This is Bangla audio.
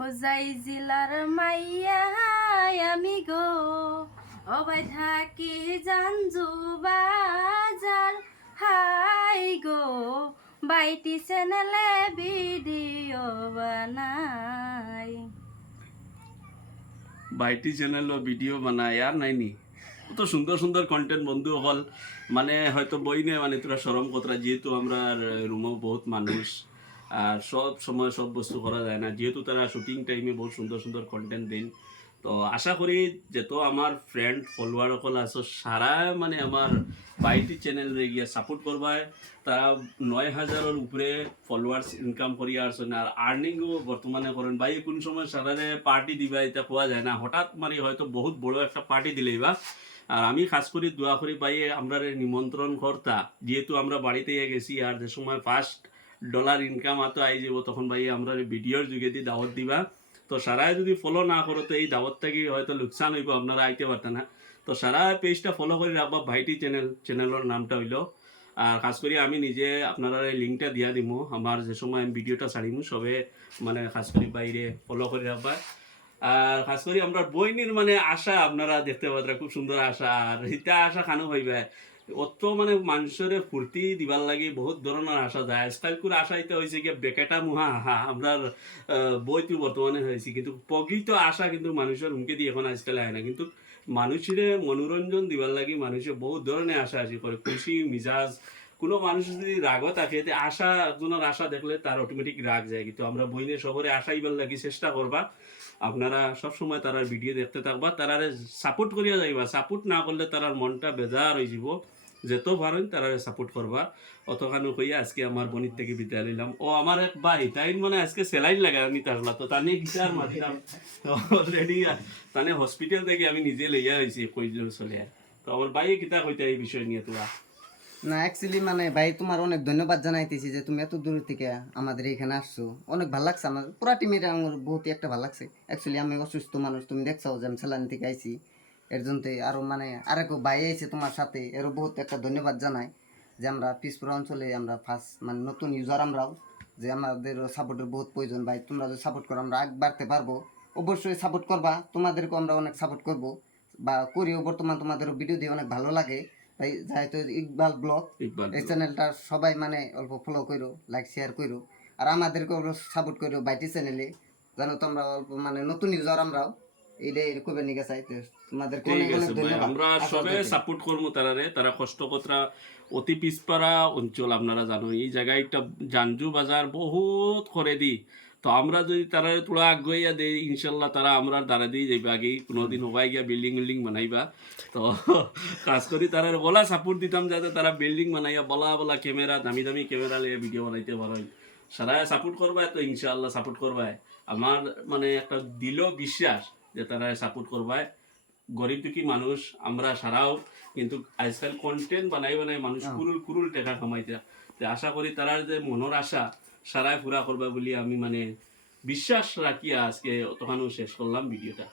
হোজাই জিলার মাইয়া আমি গো অবাই থাকি জানজু বাজার? হাই গো, বাইটি চ্যানেলে ভিডিও বানাই। বাইটি চ্যানেলও ভিডিও বানায়, আর নাইনি তো সুন্দর সুন্দর কন্টেন্ট বন্ধু হল। মানে হয়তো বই নে মানে তোরা সরম কথা যেহেতু আমরা রুমও বহুত মানুষ। আর সব সময় সব বস্তু করা যায় না। যেহেতু তারা শুটিং টাইমে বহুত সুন্দর সুন্দর কন্টেন্ট দিন। তো আশা করি যেহেতু আমার ফ্রেন্ড ফলোয়ার সকল আছো, সারা মানে আমার বাইটি চ্যানেল রে গিয়া সাপোর্ট করবায়। তারা নয় হাজারের উপরে ফলোয়ার্স ইনকাম করি আসছেন আর আর্নিংও বর্তমানে করেন। ভাই, কোন সময় সারারে পার্টি দিবা, এটা কোয়া যায় না। হঠাৎ মানে হয়তো বহুত বড় একটা পার্টি দিলেই বা। আর আমি খাস করি, দোয়া করি পাইয়ে আমরা নিমন্ত্রণ কর্তা। যেহেতু আমরা বাড়িতে গেছি আর যে সময় ফার্স্ট ডলার ইনকাম আতো আই যাব, তখন ভাই আমরা ভিডিওর যুগেদি দাওয়াত দিবা। তো সারাই যদি ফলো না করো, তো এই দাওয়াত থেকে হয়তো লোকসান হইব, আপনারা আইতে পারতেন না। তো সারা পেজটা ফলো করে রাখবা, ভাইটি চ্যানেল চ্যানেলের নামটা হইল। আর খাস করে আমি নিজে আপনারা এই লিঙ্কটা দিয়া দিমু, আমার যে সময় আমি ভিডিওটা ছাড়িমু, সবে মানে খাস করে বাইরে ফলো করে রাখবা। আর খাস করে আমরা বইনির মানে আশা আপনারা দেখতে পাবেন খুব সুন্দর আশা। আর ইটা আশা খানো হইবে। অত মানে মানুষের ফুর্তি দিবার লাগে বহুত ধরনের আশা যায়। আজকাল করে আশা এটা হয়েছে কি, বেকেটা মুহা আহা আমরা বইতো বর্তমানে হয়েছে কিন্তু প্রকৃত আশা কিন্তু মানুষের মুখে দিয়ে এখন আজকাল আয় না। কিন্তু মানুষের মনোরঞ্জন দিবার লাগি মানুষের বহুত ধরনের আশা আসি করে খুশি মিজাজ, কোনো মানুষ যদি রাগও থাকে আশা একজনের আশা দেখলে তার অটোমেটিক রাগ যায়। কিন্তু আমরা বইনে শহরে আশাইবার লাগি চেষ্টা করবা আপনারা সব সময় তারার ভিডিও দেখতে থাকবা। তারারে সাপোর্ট করিয়া যাইবা। সাপোর্ট না করলে তারার মনটা বেজার হয়ে যাব। যেত পারেন তারারে সাপোর্ট করবা। অতখানি কইয়া আজকে আমার বনির থেকে বিদায় নিলাম ও আমার এক ভাই তাই মানে আজকে সেলাইন লাগা আমি তারলা তো তানে গিটার মারিলাম অলরেডি তানে হসপিটাল থেকে আমি নিজে লইয়া হয়েছি কইজন চলে তো আমার ভাইয়ে কিতা কইতে এই বিষয় নিয়ে তোরা? না অ্যাকচুয়ালি মানে ভাই, তোমার অনেক ধন্যবাদ জানাইতেছি যে তুমি এত দূর থেকে আমাদের এখানে আসছো। অনেক ভালো লাগছে আমার। পুরা টিমের আমার বহুত একটা ভালো লাগছে। অ্যাকচুয়ালি আমি অসুস্থ মানুষ, তুমি দেখছ যে আমি সেলানি থেকে আইছি। এর জন্য আরও মানে আরেক ভাই আইছে তোমার সাথে এরও বহুত একটা ধন্যবাদ জানাই যে আমরা পিসপুরা অঞ্চলে আমরা ফার্স্ট মানে নতুন ইউজার আমরাও যে আমাদের সাপোর্টের বহুত প্রয়োজন। ভাই তোমরা যদি সাপোর্ট করো আমরা আগ বাড়তে পারব। অবশ্যই সাপোর্ট করবা তোমাদেরকেও আমরা অনেক সাপোর্ট করব। বা করিও বর্তমান তোমাদের ভিডিও দিয়ে অনেক ভালো লাগে। তাই যেহেতু ইকবাল ব্লগ এই চ্যানেলটা সবাই মানে অল্প ফলো করো লাইক শেয়ার করো আর আমাদেরকে সাপোর্ট করো বাইটি চ্যানেলে জানো তোমরা অল্প মানে নতুন ইউজার আমরাও ঠিক আছে ভাই আমরা সবে সাপোর্ট করব তারারে তারা কষ্ট কতরা অতি অঞ্চল আপনারা জানো এই বাজার বহুত করে দি। তো আমরা যদি তারা তোরা দেই ইনশাল্লাহ তারা আমরা দ্বারা দিয়ে যাইবে আগে কোনোদিন হবাই গিয়া বিল্ডিং বিল্ডিং বানাইবা। তো কাজ করি তারা বলা সাপোর্ট দিতাম যাতে তারা বিল্ডিং বানাইয়া বলা বলা ক্যামেরা দামি দামি ক্যামেরা লিয়ে ভিডিও বানাইতে পারেন সারা সাপোর্ট করবা তো ইনশাল্লাহ সাপোর্ট করবাই। আমার মানে একটা দিল বিশ্বাস যে তারা সাপোর্ট করবায় গরিব দুঃখী মানুষ আমরা সারাও কিন্তু আজকাল কন্টেন্ট বানাই বানাই মানুষ কুরুল কুরুল টাকা কামাইতে যে আশা করি তারা যে মনের আশা সারায় পুরা করবা বলি আমি মানে বিশ্বাস রাখিয়া আজকে অতখানো শেষ করলাম ভিডিওটা।